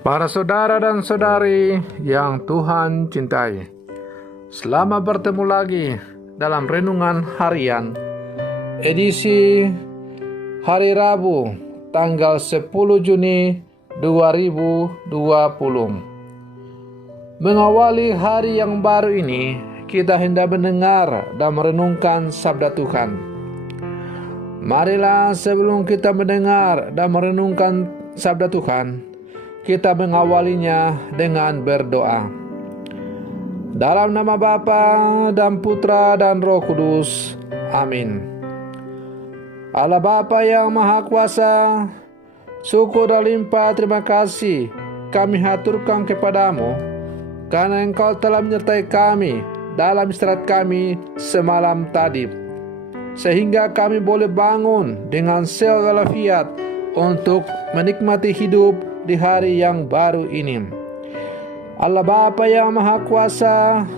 Para saudara dan saudari yang Tuhan cintai, selamat bertemu lagi dalam Renungan Harian, edisi hari Rabu, tanggal 10 Juni 2020. Mengawali hari yang baru ini, kita hendak mendengar dan merenungkan sabda Tuhan. Marilah sebelum kita mendengar dan merenungkan sabda Tuhan, kita mengawalinya dengan berdoa. Dalam nama Bapa dan Putra dan Roh Kudus. Amin. Allah Bapa yang Maha Kuasa, syukur dan limpah terima kasih kami haturkan kepadamu, karena Engkau telah menyertai kami dalam istirahat kami semalam tadi, sehingga kami boleh bangun dengan sehat walafiat untuk menikmati hidup di hari yang baru ini. Allah Bapa yang Maha Kuasa,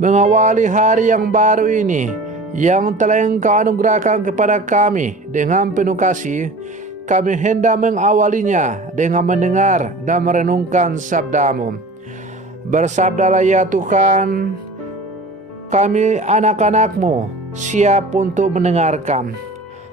mengawali hari yang baru ini yang telah Engkau anugerahkan kepada kami dengan penuh kasih, kami hendak mengawalinya dengan mendengar dan merenungkan sabda-Mu. Bersabdalah ya Tuhan, kami anak-anak-Mu siap untuk mendengarkan.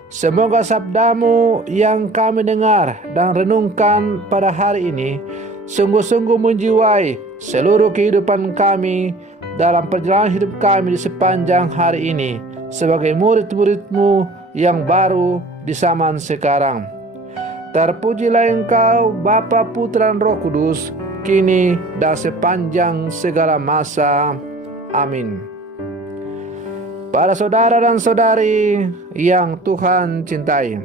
Semoga sabda-Mu yang kami dengar dan renungkan pada hari ini sungguh-sungguh menjiwai seluruh kehidupan kami dalam perjalanan hidup kami di sepanjang hari ini sebagai murid-murid-Mu yang baru di zaman sekarang. Terpujilah Engkau Bapa, Putra dan Roh Kudus, kini dan sepanjang segala masa. Amin. Para saudara dan saudari yang Tuhan cintai,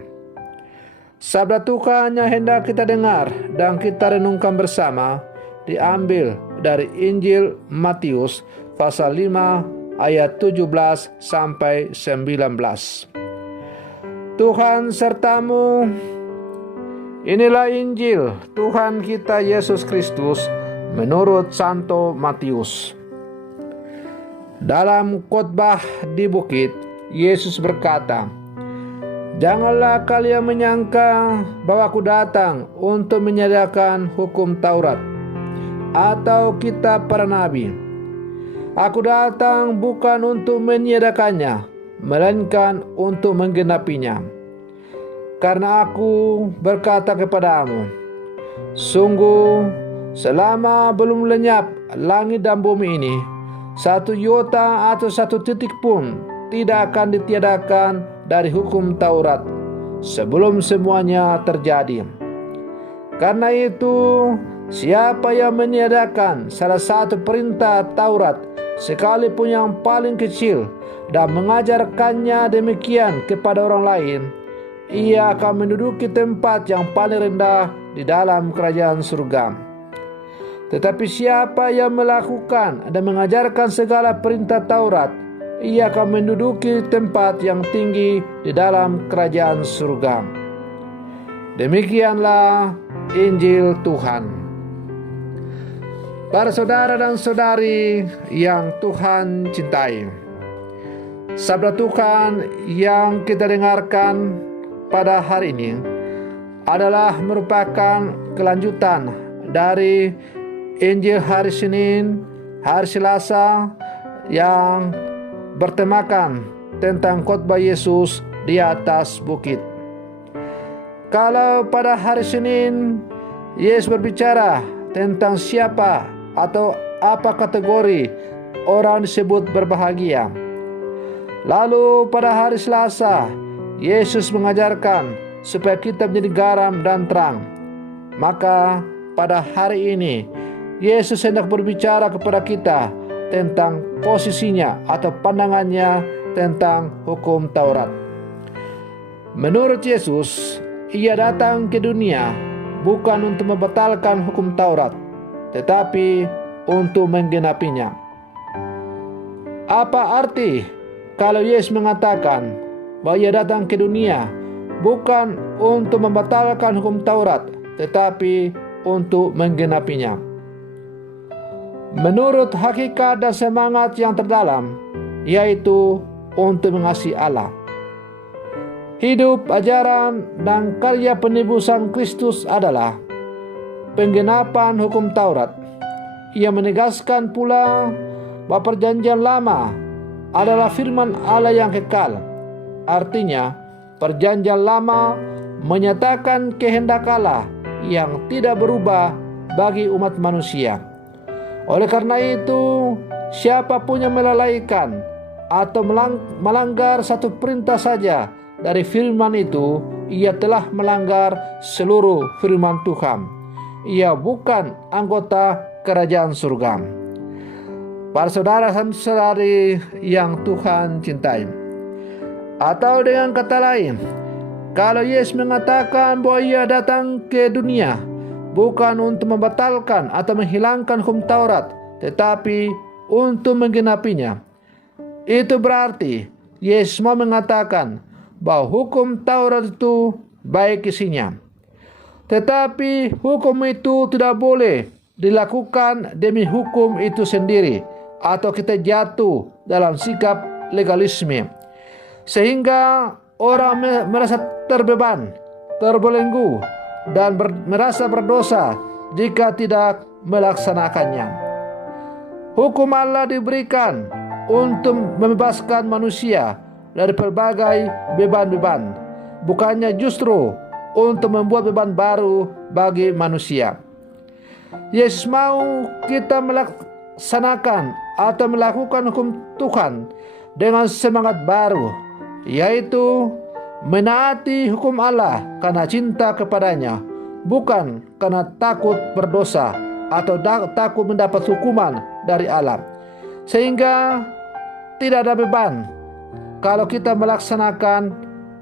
sabda Tuhan yang hendak kita dengar dan kita renungkan bersama diambil dari Injil Matius pasal 5 ayat 17 sampai 19. Tuhan sertamu. Inilah Injil Tuhan kita Yesus Kristus menurut Santo Matius. Dalam khotbah di bukit, Yesus berkata, "Janganlah kalian menyangka bahwa aku datang untuk menyediakan hukum Taurat atau kitab para nabi. Aku datang bukan untuk menyediakannya, melainkan untuk menggenapinya. Karena aku berkata kepadamu, sungguh selama belum lenyap langit dan bumi ini, satu iota atau satu titik pun tidak akan ditiadakan dari hukum Taurat sebelum semuanya terjadi. Karena itu, siapa yang meniadakan salah satu perintah Taurat, sekalipun yang paling kecil, dan mengajarkannya demikian kepada orang lain, ia akan menduduki tempat yang paling rendah di dalam kerajaan surga. Tetapi siapa yang melakukan dan mengajarkan segala perintah Taurat, ia akan menduduki tempat yang tinggi di dalam kerajaan surga." Demikianlah Injil Tuhan. Para saudara dan saudari yang Tuhan cintai, sabda Tuhan yang kita dengarkan pada hari ini adalah merupakan kelanjutan dari Injil hari Senin, hari Selasa yang bertemakan tentang khotbah Yesus di atas bukit. Kalau pada hari Senin Yesus berbicara tentang siapa atau apa kategori orang disebut berbahagia, lalu pada hari Selasa Yesus mengajarkan supaya kita menjadi garam dan terang, maka pada hari ini Yesus hendak berbicara kepada kita tentang posisinya atau pandangannya tentang hukum Taurat. Menurut Yesus, ia datang ke dunia bukan untuk membatalkan hukum Taurat, tetapi untuk menggenapinya. Apa arti kalau Yesus mengatakan bahwa ia datang ke dunia bukan untuk membatalkan hukum Taurat, tetapi untuk menggenapinya? Menurut hakikat dan semangat yang terdalam, yaitu untuk mengasihi Allah. Hidup, ajaran, dan karya penebusan Kristus adalah penggenapan hukum Taurat. Ia menegaskan pula bahwa perjanjian lama adalah firman Allah yang kekal. Artinya, perjanjian lama menyatakan kehendak Allah yang tidak berubah bagi umat manusia. Oleh karena itu, siapapun yang melalaikan atau melanggar satu perintah saja dari firman itu, ia telah melanggar seluruh firman Tuhan. Ia bukan anggota kerajaan surga. Para saudara dan saudari yang Tuhan cintai, atau dengan kata lain, kalau Yesus mengatakan bahwa ia datang ke dunia bukan untuk membatalkan atau menghilangkan hukum Taurat, tetapi untuk menggenapinya, itu berarti Yesus mau mengatakan bahwa hukum Taurat itu baik isinya, tetapi hukum itu tidak boleh dilakukan demi hukum itu sendiri, atau kita jatuh dalam sikap legalisme, sehingga orang merasa terbeban, terbelenggu, dan merasa berdosa jika tidak melaksanakannya. Hukum Allah diberikan untuk membebaskan manusia dari berbagai beban-beban, bukannya justru untuk membuat beban baru bagi manusia. Yesus mau kita melaksanakan atau melakukan hukum Tuhan dengan semangat baru, yaitu menaati hukum Allah karena cinta kepadanya, bukan karena takut berdosa atau takut mendapat hukuman dari Allah. Sehingga tidak ada beban kalau kita melaksanakan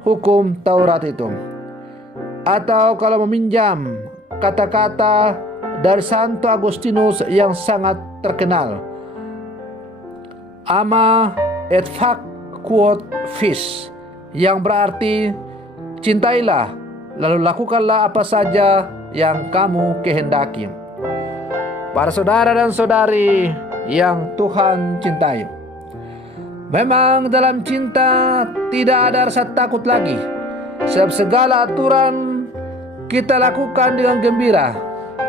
hukum Taurat itu. Atau kalau meminjam kata-kata dari Santo Agustinus yang sangat terkenal, ama et fac quod vis, yang berarti cintailah lalu lakukanlah apa saja yang kamu kehendaki. Para saudara dan saudari yang Tuhan cintai, memang dalam cinta tidak ada rasa takut lagi, sebab segala aturan kita lakukan dengan gembira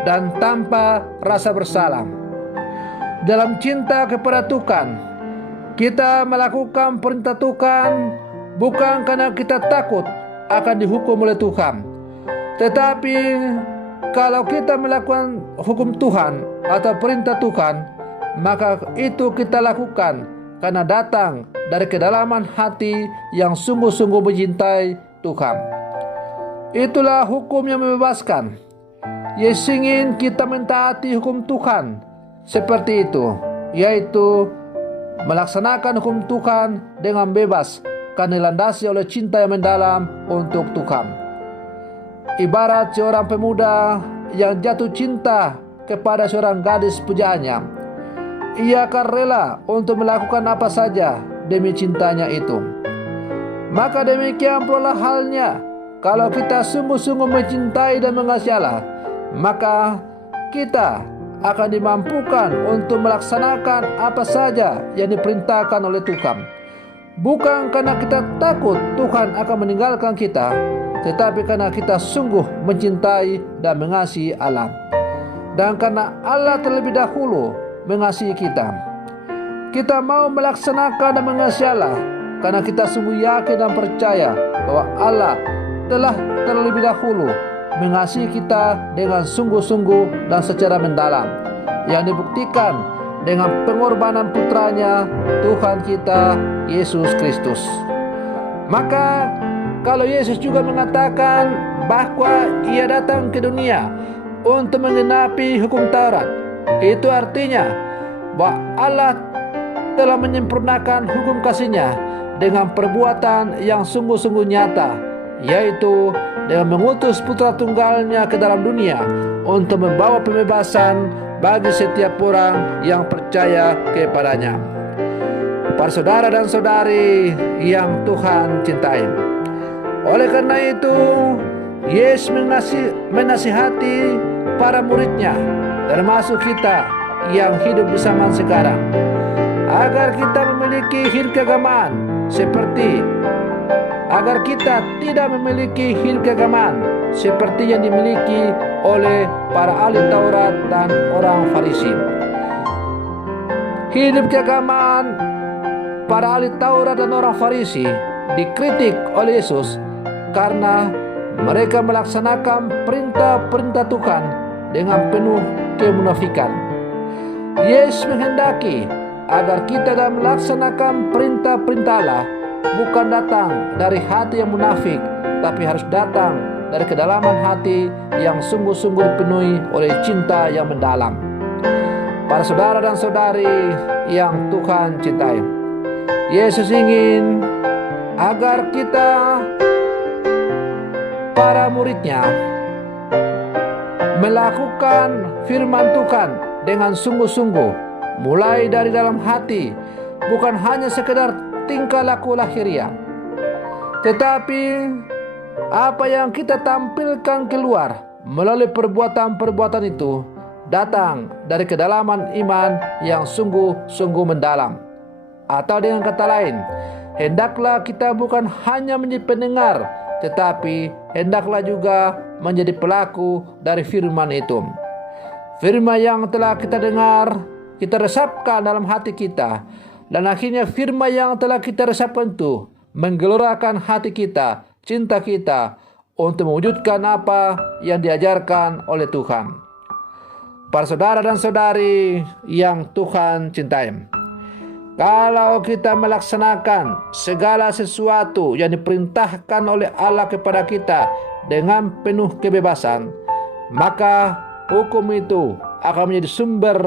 dan tanpa rasa bersalah. Dalam cinta kepada Tuhan, kita melakukan perintah Tuhan bukan karena kita takut akan dihukum oleh Tuhan, tetapi kalau kita melakukan hukum Tuhan atau perintah Tuhan, maka itu kita lakukan karena datang dari kedalaman hati yang sungguh-sungguh mencintai Tuhan. Itulah hukum yang membebaskan. Yesus ingin kita mentaati hukum Tuhan seperti itu, yaitu melaksanakan hukum Tuhan dengan bebas karena dilandasi oleh cinta yang mendalam untuk Tuhan. Ibarat seorang pemuda yang jatuh cinta kepada seorang gadis pujaannya, ia akan rela untuk melakukan apa saja demi cintanya itu. Maka demikian pula halnya kalau kita sungguh-sungguh mencintai dan mengasihi Allah, maka kita akan dimampukan untuk melaksanakan apa saja yang diperintahkan oleh Tuhan. Bukan karena kita takut Tuhan akan meninggalkan kita, tetapi karena kita sungguh mencintai dan mengasihi Allah. Dan karena Allah terlebih dahulu mengasihi kita, kita mau melaksanakan dan mengasihi Allah karena kita sungguh yakin dan percaya bahwa Allah telah terlebih dahulu mengasihi kita dengan sungguh-sungguh dan secara mendalam, yang dibuktikan dengan pengorbanan putranya Tuhan kita Yesus Kristus. Maka kalau Yesus juga mengatakan bahwa ia datang ke dunia untuk menggenapi hukum Taurat, itu artinya bahwa Allah telah menyempurnakan hukum kasih-Nya dengan perbuatan yang sungguh-sungguh nyata, yaitu dengan mengutus putra tunggalnya ke dalam dunia untuk membawa pembebasan bagi setiap orang yang percaya kepadanya. Para saudara dan saudari yang Tuhan cintai, oleh karena itu Yesus menasihati para muridnya, termasuk kita yang hidup di zaman sekarang, agar kita memiliki hidup keagamaan agar kita tidak memiliki hidup keagamaan seperti yang dimiliki oleh para ahli Taurat dan orang Farisi. Hidup keagamaan para ahli Taurat dan orang Farisi dikritik oleh Yesus karena mereka melaksanakan perintah-perintah Tuhan dengan penuh kemunafikan. Yesus menghendaki agar kita dalam melaksanakan perintah-perintah Allah bukan datang dari hati yang munafik, tapi harus datang dari kedalaman hati yang sungguh-sungguh dipenuhi oleh cinta yang mendalam. Para saudara dan saudari yang Tuhan cintai, Yesus ingin agar kita, para muridnya, melakukan firman Tuhan dengan sungguh-sungguh, mulai dari dalam hati, bukan hanya sekedar tingkah laku lahiriah, tetapi apa yang kita tampilkan keluar melalui perbuatan-perbuatan itu datang dari kedalaman iman yang sungguh-sungguh mendalam. Atau dengan kata lain, hendaklah kita bukan hanya menjadi pendengar, tetapi hendaklah juga menjadi pelaku dari firman itu. Firman yang telah kita dengar, kita resapkan dalam hati kita, dan akhirnya firman yang telah kita resapkan itu menggelorakan hati kita, cinta kita untuk mewujudkan apa yang diajarkan oleh Tuhan. Para saudara dan saudari yang Tuhan cintai, kalau kita melaksanakan segala sesuatu yang diperintahkan oleh Allah kepada kita dengan penuh kebebasan, maka hukum itu akan menjadi sumber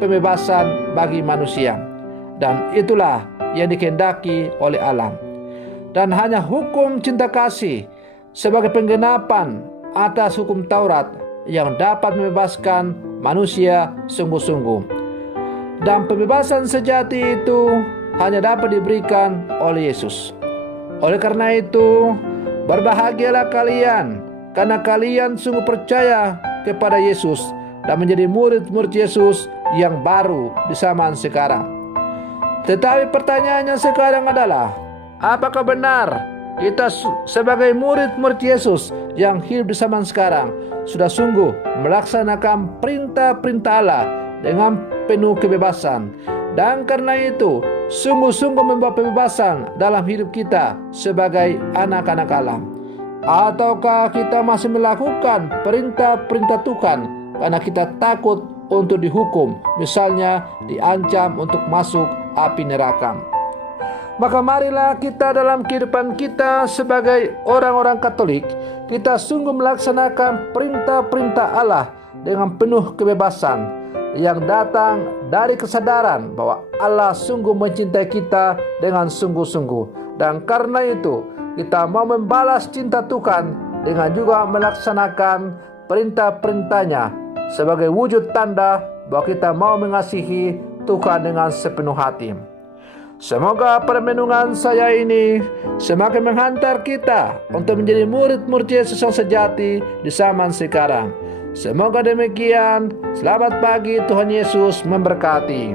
pembebasan bagi manusia. Dan itulah yang dikehendaki oleh Allah. Dan hanya hukum cinta kasih sebagai penggenapan atas hukum Taurat yang dapat membebaskan manusia sungguh-sungguh. Dan pembebasan sejati itu hanya dapat diberikan oleh Yesus. Oleh karena itu, berbahagialah kalian, karena kalian sungguh percaya kepada Yesus dan menjadi murid-murid Yesus yang baru di zaman sekarang. Tetapi pertanyaannya sekarang adalah, apakah benar kita sebagai murid-murid Yesus yang hidup di zaman sekarang sudah sungguh melaksanakan perintah-perintah Allah dengan penuh kebebasan, dan karena itu sungguh-sungguh membawa pembebasan dalam hidup kita sebagai anak-anak Allah? Ataukah kita masih melakukan perintah-perintah Tuhan karena kita takut untuk dihukum, misalnya diancam untuk masuk api neraka? Maka marilah kita dalam kehidupan kita sebagai orang-orang Katolik, kita sungguh melaksanakan perintah-perintah Allah dengan penuh kebebasan yang datang dari kesadaran bahwa Allah sungguh mencintai kita dengan sungguh-sungguh. Dan karena itu kita mau membalas cinta Tuhan dengan juga melaksanakan perintah-perintahnya sebagai wujud tanda bahwa kita mau mengasihi Tuhan dengan sepenuh hati. Semoga permenungan saya ini semakin menghantar kita untuk menjadi murid-murid Yesus yang sejati di zaman sekarang. Semoga demikian. Selamat pagi, Tuhan Yesus memberkati.